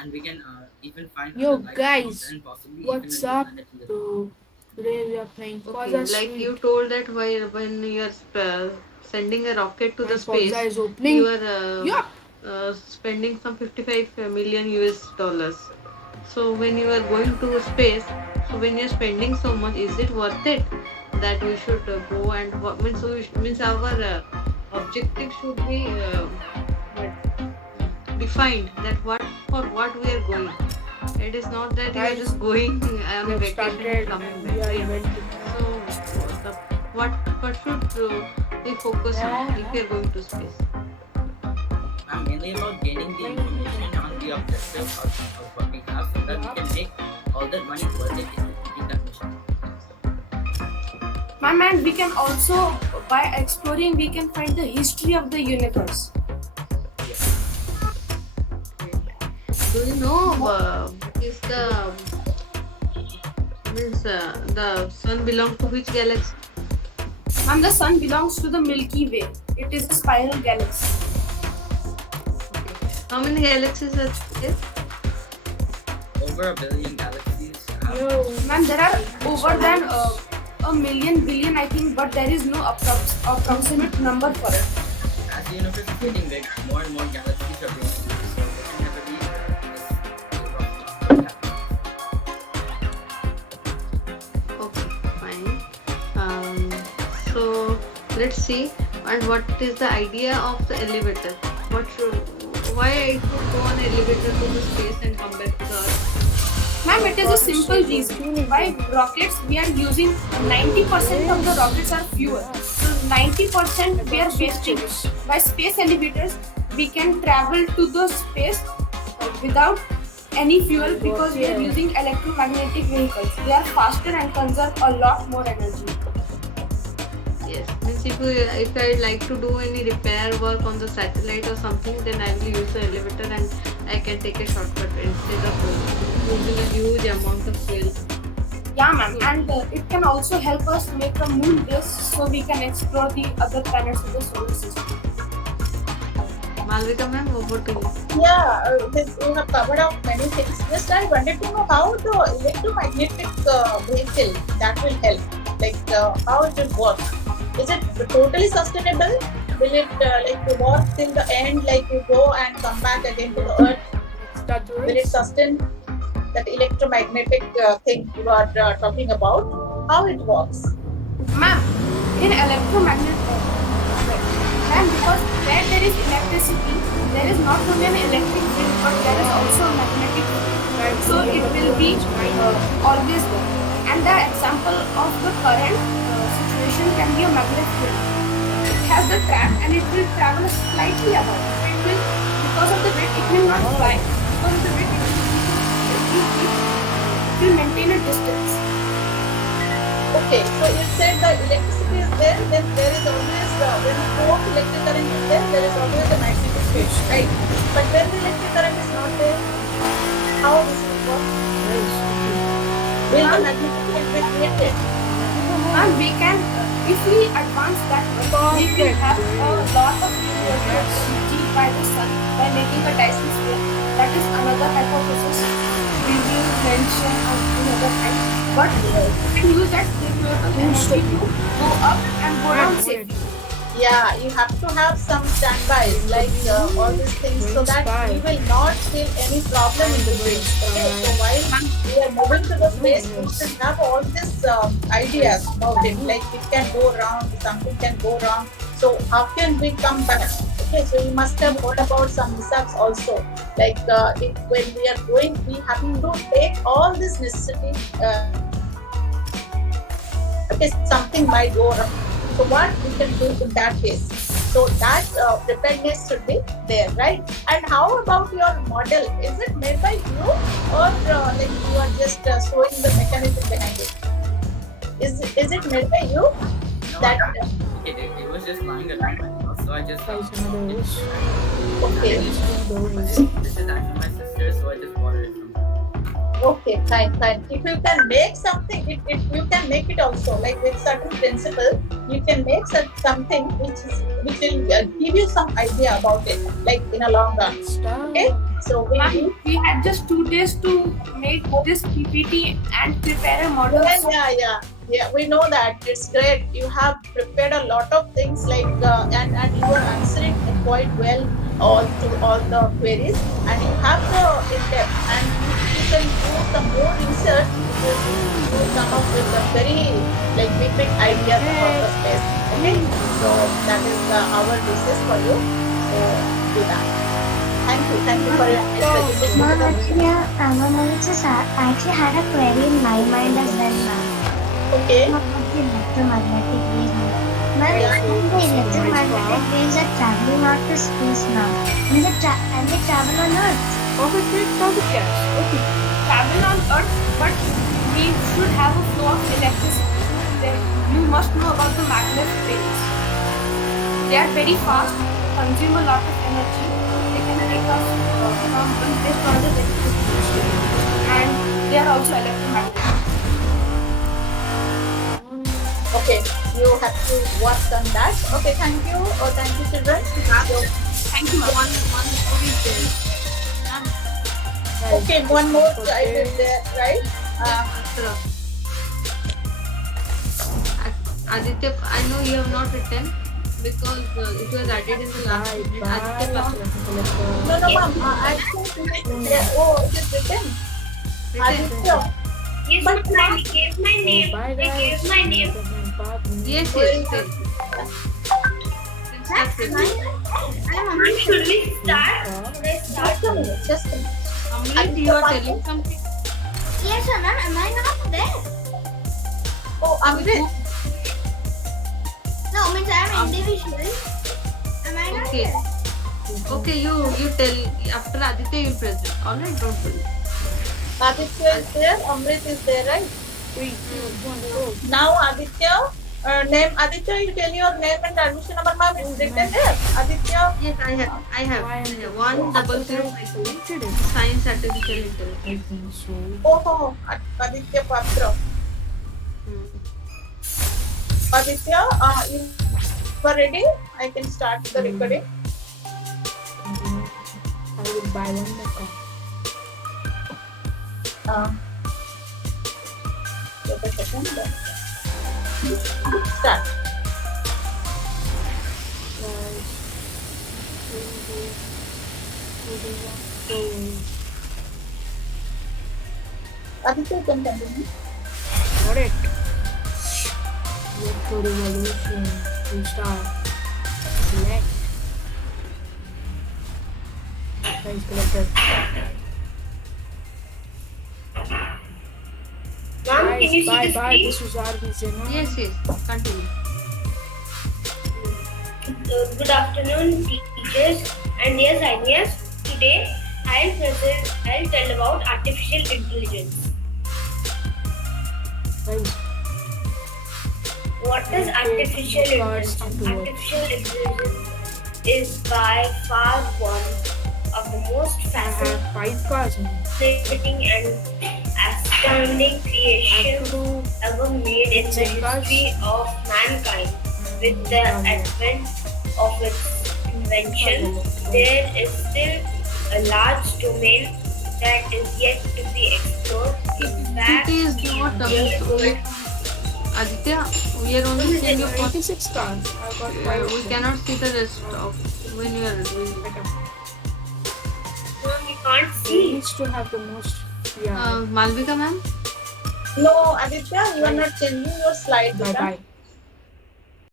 and we can even find Yo, other life forms guys, and possibly even a what's new up? planet to live on. So, today we are playing Okay, Forza like you Street. told that while when you are sending a rocket to the And Forza space, is you opening. are Yup! spending some 55 million US dollars. So when you are going to space, so when you are spending so much, is it worth it that we should go and what means so means our objective should be what defined that what for what we are going. It is not that you are Guys, just going we on a have vacation and started coming and we back, are right? inventing. So the what should we focus on if we are going to space? Mainly about gaining the information on the objective of what we have so that we Yup. can make all that money worth it if we complete that mission. My man, we can also, by exploring, we can find the history of the universe. Yes. Great. Do you know is the means the sun belongs to which galaxy? And the sun belongs to the Milky Way. It is a spiral galaxy. Okay. How many galaxies are there? Over a billion galaxies have. Yo, Man, there are over than a million billion, I think, but there is no approximate number for it. As the universe is getting big, more and more galaxies are being produced, so there can never be this Okay, fine. Um, so let's see. And what is the idea of the elevator? What should, why it would go on elevator to the space and come back to the Earth? Ma'am, it is a simple reason. By rockets, we are using 90% of the rockets are fuel. So 90% we are wasting. By space elevators, we can travel to the space without any fuel because we are using electromagnetic vehicles. They are faster and conserve a lot more energy. Yes, means if I like to do any repair work on the satellite or something, then I will use the elevator and I can take a shortcut instead of using a huge amount of fuel. Yeah, ma'am. And it can also help us make a moon base so we can explore the other planets of the solar system. Malvika ma'am, over to you. Yeah, you have covered out many things. Just I wanted to know how the electromagnetic vehicle that will help, like how it will work. Is it totally sustainable? Will it like work till the end, like you go and come back again to the earth? start the Will it race. sustain that electromagnetic thing you are talking about? How it works? Ma'am, in electromagnetic ma'am, because where there is electricity, there is not only an electric field, but there is also a magnetic field. So it will be always there. And the example of the current situation can be a magnetic field. It has the track and it will travel slightly above. It will, because of the weight, it will not fly. Because of the weight, it will maintain a distance. Okay, so you said the electricity is there, then there is always, when the flow of electric current is there, there is always a magnetic field, right? But when the electric current is not there, how this will work? Will the magnetic field be created? And we can, if we advance that much, we will have a lot of energy by the sun by making a Dyson sphere. That is another hypothesis we will mention another time. But we can use that renewable energy to go up and go down safely. Yeah, you have to have some standbys, like all these things, so that we will not feel any problem in the brain. Okay, so while we are moving to the space, we should have all these ideas about it. Like it can go wrong, something can go wrong. So how can we come back? Okay, so you must have heard about some mishaps also. Like when we are going, we have to take all this necessity. Okay, something might go wrong. So what we can do in that case? So that preparedness should be there, right? And how about your model? Is it made by you, or like you are just showing the mechanism behind it? Is it made by you? No, That it was just lying around my house, so I just Guys, another race. okay? This is actually my sister, so I just bought it from her. Okay, fine, fine. If you can make something, you can make it also like with certain principle. You can make something which will give you some idea about it, like in a long run. Start. Okay, So we Ma'am, we had just 2 days to make this PPT and prepare a model. yeah, we know that. It's great. You have prepared a lot of things like and you are answering quite well all the queries, and you have the in depth, and you can do some more research. You will come up with a very like big ideas about the space. Okay, so that is our research for you. So do that. Thank you for your presentation. Ma'am, I actually had a query in my mind as well, ma'am. Okay. About the electromagnetic waves, ma'am. Ma'am, the electromagnetic waves are traveling out to space now. And they travel on Earth. Yes. Okay. Travel on Earth, but we should have a flow of electricity. Then you must know about the magnet waves. They are very fast, consume a lot of energy. They can take us from one place to another very quickly. And they are also electromagnetic. Okay, you have to work on that. Okay, thank you. Thank you, children. Thank you, ma'am. Okay, one more I did there, right? Aditya, I know you have not written because it was added in the last minute. Aditya, No, ma'am. I think it is written. Aditya. Yes, but I gave my name. I gave my name. yes. Should we start? Just a minute. Amrit, you are telling something? Yes, ma'am. Am I not there? Oh, Amrit. No, means I am individual. Am I not Okay. there? Okay, you tell after Aditya you'll present. Alright, don't worry. Aditya is there. Amrit is there, right? 3, 2, 1, go. Now, Aditya. Name Aditya. You tell your name and admission number, ma'am. It's written there. Aditya. Yes, I have 1053 Science Artificial Intelligence. Oh, Aditya Patra. Aditya, you are ready? I can start the recording. I will buy one more car. Wait a second. Start. Aditya, you can continue. Correct. Electro revolution will start. Select. Price collector. Ma'am, can you see the Bye. screen? This is RV Yes, continue. Good afternoon, teachers and dear seniors. Today, I'll tell about artificial intelligence. Price. What is artificial intelligence? Artificial intelligence is by far one of the most I fascinating have 5 cars. and astounding creations ever made in the history of mankind. With the advent of its invention, there is still a large domain that is yet to be explored. In fact, It is not Aditya, we are only seeing your 96 cars. I got 5. we cannot see the rest of when you are doing. we can't He see. needs to have the most. Yeah. Malvika ma'am? No, Aditya, you are not changing your slide. Bye Beta. bye.